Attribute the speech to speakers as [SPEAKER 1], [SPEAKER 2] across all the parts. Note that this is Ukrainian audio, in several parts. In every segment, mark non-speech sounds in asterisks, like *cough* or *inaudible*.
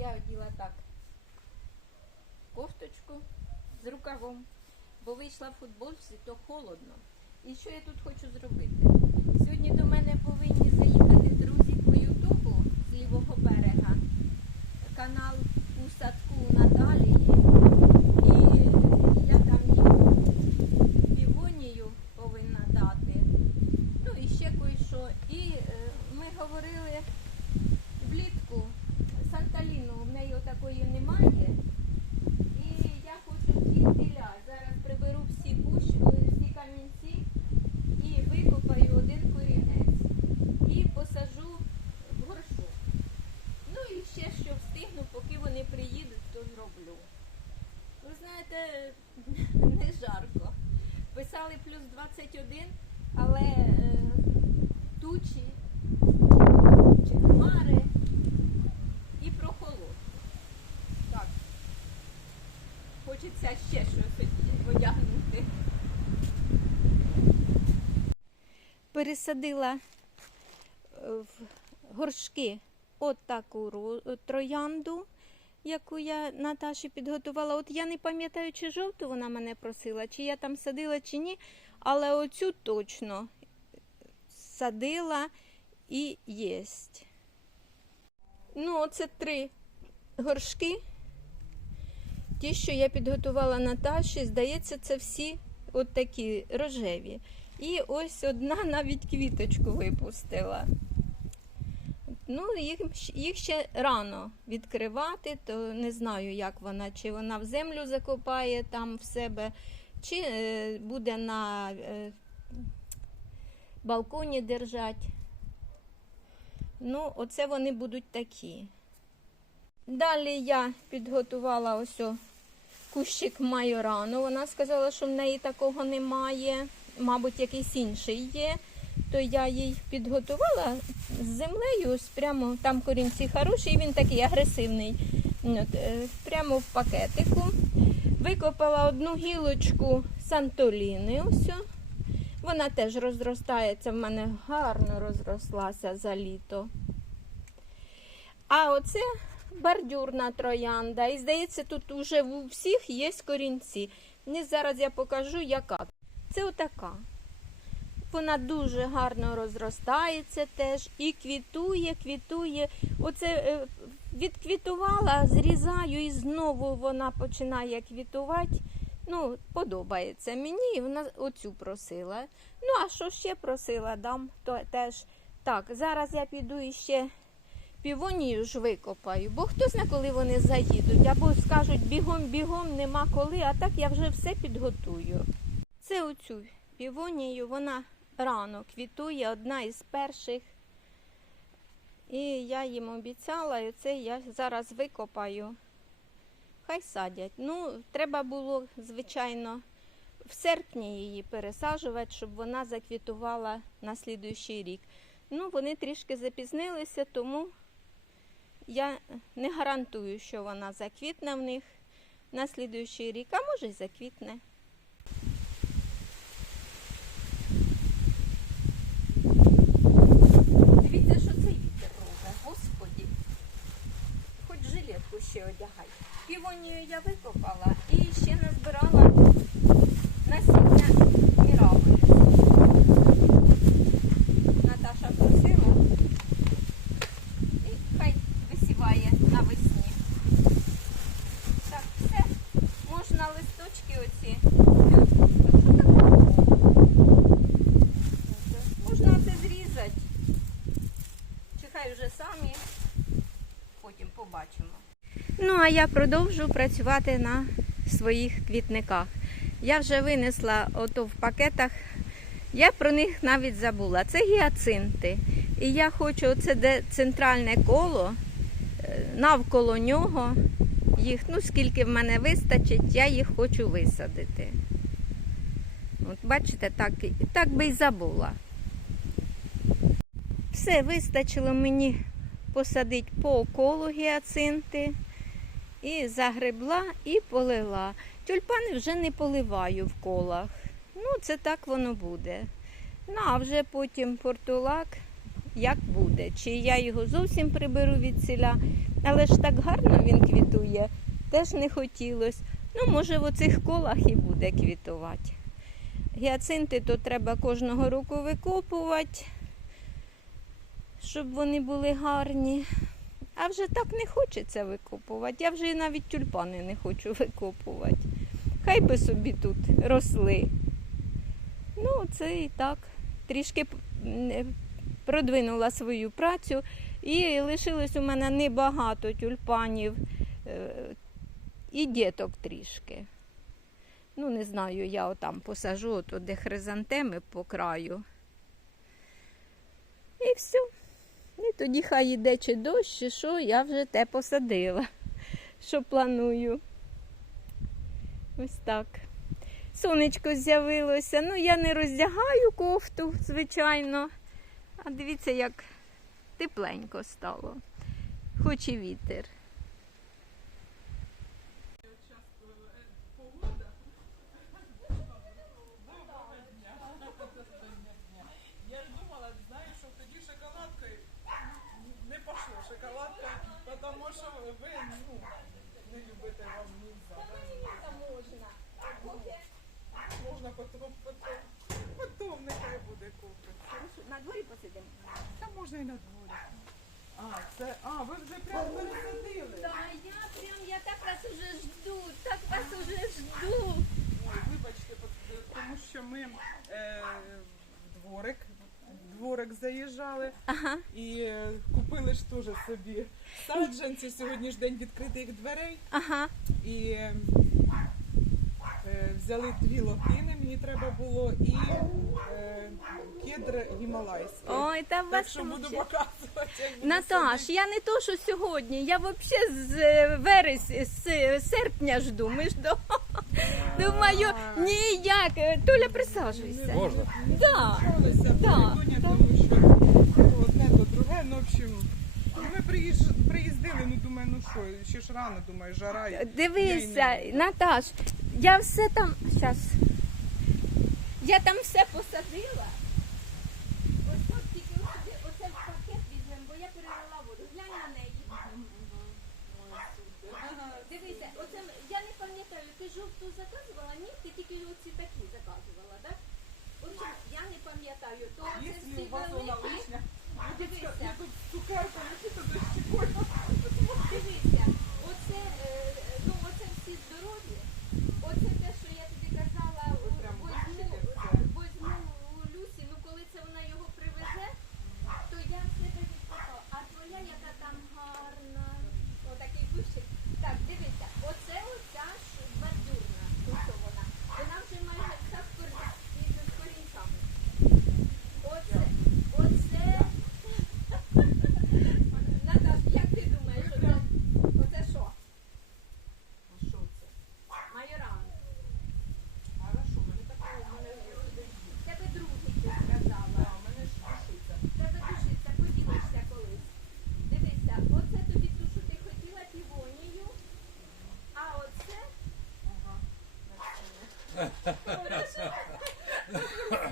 [SPEAKER 1] я оділа так кофточку з рукавом, бо вийшла в футболці, то холодно. І що я тут хочу зробити? Сьогодні до мене повинні заїхати друзі по Ютубу з лівого берега. Канал у садку Наталії. І я там їм півонію повинна дати. Ну і ще кое-що. І е, ми говорили влітку Санталіну, в неї такої немає. І я хочу звідтіля. Зараз приберу всі кущ, всі камінці і викопаю один корінець. І посажу в горшок. Ну і ще що встигну, поки вони приїдуть, то зроблю. Ви знаєте, не жарко. Писали плюс 21, але е, тучі чи хмари і прохолодно. Так. Хочеться ще щось одягнути. Пересадила е, в горшки от таку троянду, яку я Наташі підготувала. От я не пам'ятаю, чи жовту вона мене просила, чи я там садила, чи ні. Але оцю точно садила і єсть. Ну, оце три горшки. Ті, що я підготувала Наташі, здається, це всі от такі рожеві. І ось одна навіть квіточку випустила. Ну, їх, їх ще рано відкривати, то не знаю, як вона, чи вона в землю закопає там в себе, чи е, буде на е, балконі держать. Ну, оце вони будуть такі. Далі я підготувала ось кущик майорану. Вона сказала, що в неї такого немає. Мабуть, якийсь інший є. То я їй підготувала з землею, прямо там корінці хороші, і він такий агресивний. Е, прямо в пакетику. Викопала одну гілочку Сантоліни. Ось. Вона теж розростається, в мене гарно розрослася за літо. А оце бордюрна троянда. І здається, тут уже у всіх є корінці. Зараз я покажу, яка. Це отака. Вона дуже гарно розростається теж і квітує, квітує. Оце е, відквітувала, зрізаю і знову вона починає квітувати. Ну, подобається мені, і вона оцю просила. Ну, а що ще просила, дам то теж. Так, зараз я піду іще півонію ж викопаю, бо хто знає, коли вони заїдуть, або скажуть бігом-бігом, нема коли, а так я вже все підготую. Це оцю півонію, вона рано квітує, одна із перших. І я їм обіцяла, і це я зараз викопаю. Хай садять. Ну, треба було, звичайно, в серпні її пересаджувати, щоб вона заквітувала на слідуючий рік. Ну, вони трішки запізнилися, тому я не гарантую, що вона заквітне в них на слідуючий рік, а може й заквітне. Дивіться, що цей вітер робить, господі. Хоч жилетку ще одягай. Півонію я викопала і ще назбирала насіння міравлі. Наташа просила. І хай висіває навесні. Так, все. Можна листочки оці. Що такого? Можна оце зрізати. Чи хай вже самі, потім побачимо. Ну, а я продовжу працювати на своїх квітниках. Я вже винесла ото в пакетах. Я про них навіть забула. Це гіацинти. І я хочу оце де центральне коло, е, навколо нього їх, ну скільки в мене вистачить, я їх хочу висадити. От бачите, так, так би й забула. Все, вистачило мені посадити по колу гіацинти. І загребла і полила. Тюльпани вже не поливаю в колах. Ну, це так воно буде. Ну, а вже потім портулак як буде. Чи я його зовсім приберу від селя, але ж так гарно він квітує, теж не хотілося. Ну, може, в оцих колах і буде квітувати. Гіацинти то треба кожного року викопувати, щоб вони були гарні. А вже так не хочеться викопувати. Я вже навіть тюльпани не хочу *laughs* викопувати. Хай би собі тут росли. Ну, це і так. Трішки продвинула свою працю і лишилось у мене небагато тюльпанів е, і діток трішки. Ну, не знаю, я отам посажу, ото де хризантеми по краю. І все. Тоді хай іде чи дощ, чи що, я вже те посадила, *laughs* що планую. Ось так. Сонечко з'явилося. Ну, я не роздягаю кофту, звичайно. А дивіться, як тепленько стало. Хоч і вітер.
[SPEAKER 2] Я ж думала, знаєш, що тоді шоколадкою не пошло шоколадка, що ви ну, не любите вам нельзя. да? Можна потім, потім, потім нехай буде купити.
[SPEAKER 1] На дворі посидимо.
[SPEAKER 2] Та можна і на дворі. А, це, а, ви вже прямо пересадили.
[SPEAKER 1] Та я прям, я так вас уже жду, так вас уже жду.
[SPEAKER 2] Ой, вибачте, тому що ми е, в дворик, дворик заїжджали
[SPEAKER 1] Ага.
[SPEAKER 2] і е, купили ж теж собі саджанці. Сьогодні ж день відкритих дверей.
[SPEAKER 1] Ага.
[SPEAKER 2] І е, взяли дві лохини, мені треба було, і е, кедр гімалайський.
[SPEAKER 1] Ой, та
[SPEAKER 2] так що буду показувати.
[SPEAKER 1] Наташ, я не то, що сьогодні, я взагалі з е, вересня, з е, серпня жду. Ми ж до... Думаю, ніяк. Толя, присаджуйся.
[SPEAKER 3] Можна?
[SPEAKER 1] Да. Да,
[SPEAKER 2] перегонять,
[SPEAKER 1] да.
[SPEAKER 2] тому що то одне, то друге. Ну, общем, ми приїж- приїздили, ну думаю, ну що, ще ж рано, думаю, жара. і-
[SPEAKER 1] Дивися, Наташ, я все там. Щас. Я там все посадила. Ось тут тільки ось сюди, оце в пакет візьмемо, бо я перелила воду. Глянь на неї. Дивися, оце м- я не пам'ятаю, ти жовту заказувала? Ні, ти тільки оці такі заказувала, так? В общем, я не пам'ятаю. То це
[SPEAKER 2] Якщо
[SPEAKER 1] всі
[SPEAKER 2] у вас вона
[SPEAKER 1] великі.
[SPEAKER 2] лишня,
[SPEAKER 1] Дивися. Дивися, оце, е, ну, оце всі здорові. Оце те, що я тобі казала, у-
[SPEAKER 2] Прям
[SPEAKER 1] возьму,
[SPEAKER 2] бачите,
[SPEAKER 1] возьму у Люсі, ну коли це вона його привезе, то я в себе відкопала. А твоя яка там гарна. Отакий кущик. Так, дивися, оце оця ж бадюрна, ось вона. Вона вже майже вся з корінь- із з корінцями. Оце, оце. Наташ, як ти думаєш, оце, оце що?
[SPEAKER 2] А що це?
[SPEAKER 1] Майоран.
[SPEAKER 2] Хорошо, мені такого, в мене є.
[SPEAKER 1] Тебе другий ти сказала.
[SPEAKER 2] А, в мене ж душиться.
[SPEAKER 1] Тебе душиться, поділишся колись. Дивися, оце тобі ту, що ти хотіла півонію, а оце
[SPEAKER 2] Ага.
[SPEAKER 1] хорошо.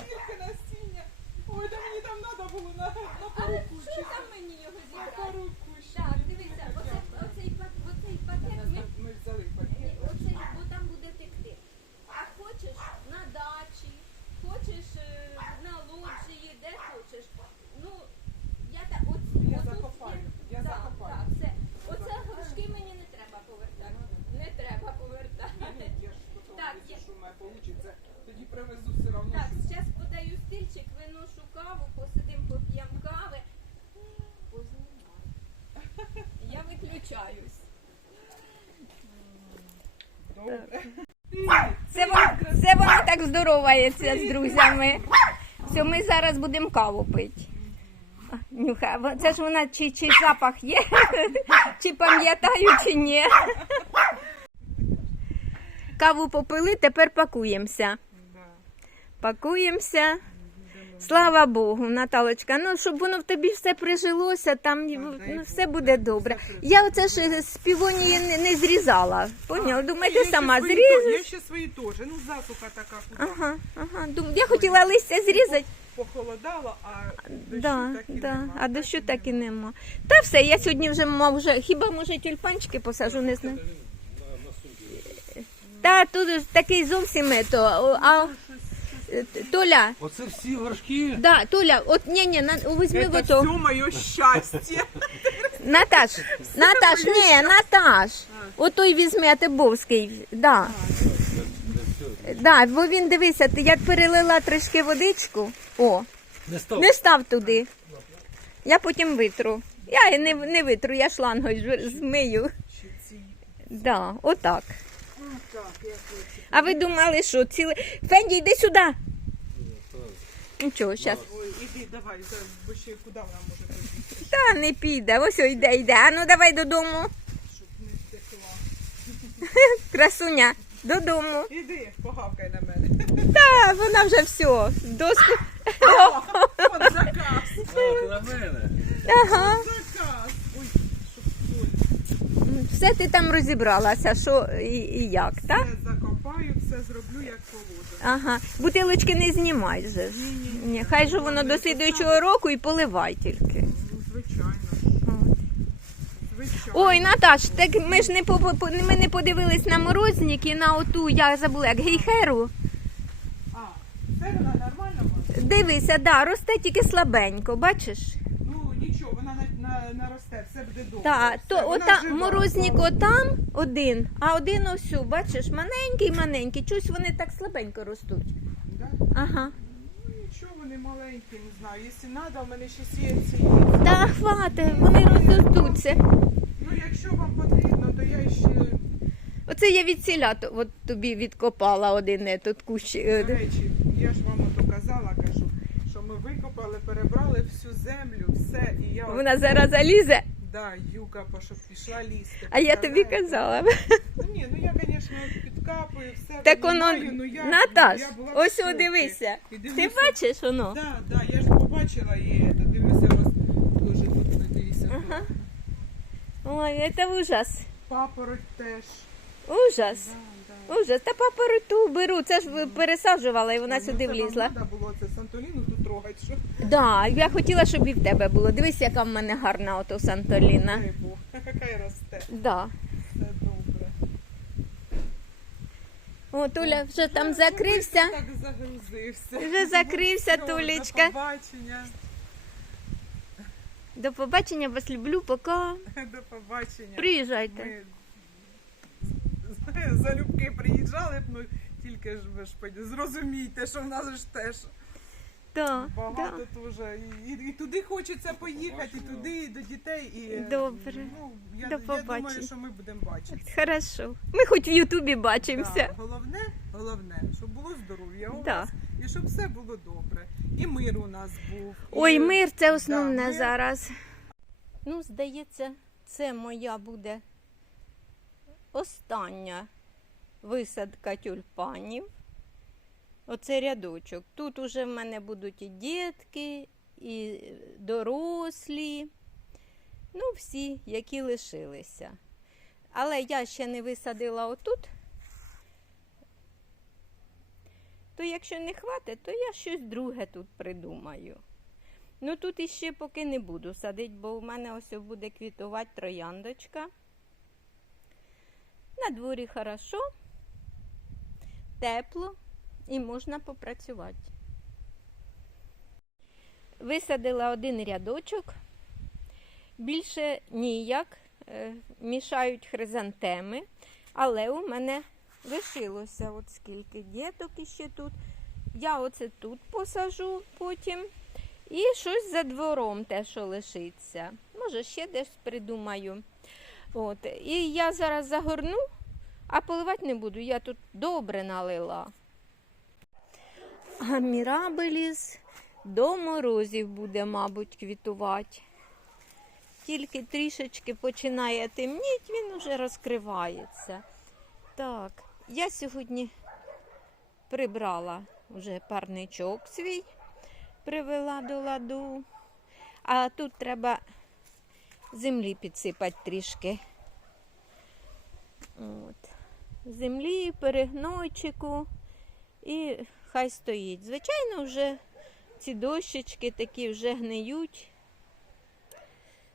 [SPEAKER 2] Скільки насіння. Ой, да мені там треба було на, на
[SPEAKER 1] Але
[SPEAKER 2] пару
[SPEAKER 1] що
[SPEAKER 2] кущів.
[SPEAKER 1] там мені його
[SPEAKER 2] На
[SPEAKER 1] зібрати?
[SPEAKER 2] пару кущів.
[SPEAKER 1] Так, дивися, оце, оцей, пак- оцей пакет ми,
[SPEAKER 2] Ми взяли
[SPEAKER 1] ні,
[SPEAKER 2] пакет.
[SPEAKER 1] оцей, бо там буде текти. А хочеш на дачі, хочеш е, на лоджії, де хочеш. Ну, я так, оці,
[SPEAKER 2] Я
[SPEAKER 1] отут
[SPEAKER 2] закопаю,
[SPEAKER 1] є-
[SPEAKER 2] я
[SPEAKER 1] так,
[SPEAKER 2] закопаю.
[SPEAKER 1] Так, все. Оце горшки мені не треба повертати. Не треба повертати.
[SPEAKER 2] Я ж потім,
[SPEAKER 1] Так,
[SPEAKER 2] якщо
[SPEAKER 1] є.
[SPEAKER 2] що в мене вийде, тоді привезу все одно.
[SPEAKER 1] Так,
[SPEAKER 2] щось.
[SPEAKER 1] зараз подаю стільчик, виношу каву, посидимо, поп'ємо кави. Познімай. Я виключаюсь.
[SPEAKER 2] Добре.
[SPEAKER 1] Це воно, це воно так здоровається з друзями. Все, ми зараз будемо каву пити. Нюха, це ж вона чи, чи запах є, чи пам'ятаю, чи ні. Каву попили, тепер пакуємося. Пакуємося. Слава Богу, Наталочка. Ну, щоб воно в тобі все прижилося, там ну, все буде добре. Я оце ж з півонії не, не зрізала. Поняла? Думаю, ти сама зріжеш.
[SPEAKER 2] Я ще свої теж. Ну, засуха така куди.
[SPEAKER 1] Ага, ага. Дум- Я хотіла листя зрізати,
[SPEAKER 2] похолодало, а дощу
[SPEAKER 1] Да,
[SPEAKER 2] так і
[SPEAKER 1] да.
[SPEAKER 2] нема.
[SPEAKER 1] А дощу так і нема. Та все, я сьогодні вже мав вже. Хіба може тюльпанчики посажу, не знаю. Та тут такий зовсім ето. А, е, Толя,
[SPEAKER 3] Оце всі горшки.
[SPEAKER 1] да, Толя, от ні, ні, на, візьми в
[SPEAKER 2] Це
[SPEAKER 1] ото.
[SPEAKER 2] все моє щастя.
[SPEAKER 1] Наташ, Наташ, ні, Наташ. Отой візьми, а Тибовський. Да. Да, бо він дивися, ти- я перелила трішки водичку. О,
[SPEAKER 3] Не став.
[SPEAKER 1] не став туди. Я потім витру. Я і не, не витру, я шлангою ж- змию.
[SPEAKER 2] Чи ці-
[SPEAKER 1] Да, отак.
[SPEAKER 2] Ну, так, як оце.
[SPEAKER 1] А ви думали, що ціле. Фенді, йди сюди. Нічого, зараз.
[SPEAKER 2] Ой, іди, давай, бо ще куди вона може побігти,
[SPEAKER 1] Та не піде. Ось о, йде, йде. А ну давай додому.
[SPEAKER 2] щоб не втекла.
[SPEAKER 1] Красуня, додому.
[SPEAKER 2] Іди, погавкай на мене.
[SPEAKER 1] Та вона вже все. Доску.
[SPEAKER 2] От заказ.
[SPEAKER 3] А, на мене.
[SPEAKER 1] Ага.
[SPEAKER 2] Заказ.
[SPEAKER 1] Все ти там розібралася, що і, і як, так?
[SPEAKER 2] Все закопаю, все зроблю як положено.
[SPEAKER 1] Ага. Бутилочки не знімай же ж. Ні, хай же воно до слідуючого року і поливай тільки.
[SPEAKER 2] Ну, звичайно. Звичайно.
[SPEAKER 1] Ой, Наташ, так ми ж не по, по- ми не подивились на морозник і на оту, я забула, як гейхеру.
[SPEAKER 2] А, це вона нормально?
[SPEAKER 1] Дивися, да, росте тільки слабенько, бачиш?
[SPEAKER 2] Ну нічого, вона на, на, наросте.
[SPEAKER 1] Так, то ота морозник отам один, а один ось, у, бачиш, маленький, маленький. Чусь вони так слабенько ростуть.
[SPEAKER 2] Да?
[SPEAKER 1] Ага.
[SPEAKER 2] Ну нічого, вони маленькі, не знаю. Якщо треба, в мене ще сіється.
[SPEAKER 1] Та хвати, вони розростуться.
[SPEAKER 2] Ну, якщо вам потрібно, то я ще,
[SPEAKER 1] Оце я від ціля то- от тобі відкопала один е, тут кущ. е,
[SPEAKER 2] до речі, я ж вам ото казала, кажу, що ми викопали, перебрали всю землю, все, і я от-
[SPEAKER 1] Вона зараз залізе,
[SPEAKER 2] да, юка, по- щоб пішла лізти.
[SPEAKER 1] а я тобі казала.
[SPEAKER 2] Ну ні, ну я, звісно, підкапую, все.
[SPEAKER 1] Так воно,
[SPEAKER 2] ну, я,
[SPEAKER 1] Наташ,
[SPEAKER 2] я була в
[SPEAKER 1] ось о, дивися.
[SPEAKER 2] І
[SPEAKER 1] Ти
[SPEAKER 2] дивлюся,
[SPEAKER 1] бачиш воно?
[SPEAKER 2] Да, да, я ж побачила то дивлюся, роз... дуже тут, ну, дивіться,
[SPEAKER 1] Ага. Ой, це ужас.
[SPEAKER 2] папороть теж.
[SPEAKER 1] Ужас.
[SPEAKER 2] Да, да.
[SPEAKER 1] Ужас. Та папороту беру. Це ж ви пересаджувала і вона
[SPEAKER 2] Ну,
[SPEAKER 1] сюди влізла.
[SPEAKER 2] Треба було це Сантоліну тут трогати, що
[SPEAKER 1] Да, я хотіла, щоб і в тебе було. Дивись, яка в мене гарна ото Сантоліна.
[SPEAKER 2] рибу. *laughs* Хай росте,
[SPEAKER 1] Да.
[SPEAKER 2] все добре.
[SPEAKER 1] О, Туля вже там закрився.
[SPEAKER 2] Так загрузився.
[SPEAKER 1] Вже закрився, *laughs*
[SPEAKER 2] Все,
[SPEAKER 1] Тулечка.
[SPEAKER 2] До побачення.
[SPEAKER 1] До побачення, вас люблю, пока. *laughs*
[SPEAKER 2] До побачення.
[SPEAKER 1] Приїжджайте.
[SPEAKER 2] Ми з- залюбки приїжджали б, ну тільки ж ви ж поді- зрозумійте, що в нас ж теж
[SPEAKER 1] Да,
[SPEAKER 2] багато
[SPEAKER 1] да.
[SPEAKER 2] дуже. І, і, і туди хочеться поїхати, і туди, і до дітей. І,
[SPEAKER 1] Добре.
[SPEAKER 2] Ну, я,
[SPEAKER 1] До
[SPEAKER 2] я думаю,
[SPEAKER 1] побачення.
[SPEAKER 2] що ми будемо бачити.
[SPEAKER 1] Хорошо. Ми хоч в Ютубі
[SPEAKER 2] Да,
[SPEAKER 1] бачимося.
[SPEAKER 2] головне, головне, щоб було здоров'я у
[SPEAKER 1] Да.
[SPEAKER 2] вас і щоб все було добре. І мир у нас був. і-
[SPEAKER 1] Ой, мир це основне
[SPEAKER 2] Да, мир.
[SPEAKER 1] зараз. Ну, здається, це моя буде остання висадка тюльпанів. Оце рядочок. Тут уже в мене будуть і дітки, і дорослі. Ну, всі, які лишилися. Але я ще не висадила отут. То якщо не хватить, то я щось друге тут придумаю. Ну тут іще поки не буду садити, бо в мене ось буде квітувати трояндочка. На дворі хорошо, тепло і можна попрацювати. Висадила один рядочок, більше ніяк, е, мішають хризантеми, але у мене лишилося от скільки діток іще тут. Я оце тут посажу потім. І щось за двором те, що лишиться. Може, ще десь придумаю. От. І я зараз загорну, а поливати не буду. Я тут добре налила. А мірабеліс до морозів буде, мабуть, квітувати. Тільки трішечки починає темніти, він уже розкривається. Так, я сьогодні прибрала вже парничок свій привела до ладу. А тут треба землі підсипати трішки. От. Землі, перегнойчику і хай стоїть. Звичайно, вже ці дощечки такі вже гниють.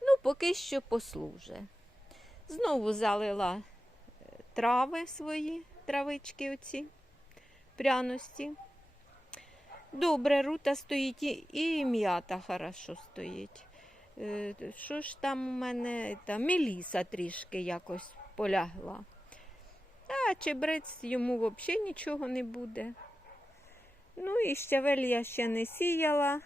[SPEAKER 1] Ну, поки що послуже. Знову залила е, трави свої, травички оці, пряності. Добре, рута стоїть і, м'ята хорошо стоїть. Е, Що ж там у мене? Та, меліса трішки якось полягла. А чебрець йому взагалі нічого не буде. Ну і щавель я ще не сіяла.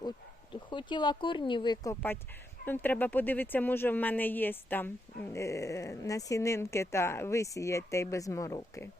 [SPEAKER 1] От Хотіла корні викопати. Ну, треба подивитися, може в мене є там е, насінинки та висіять та й без мороки.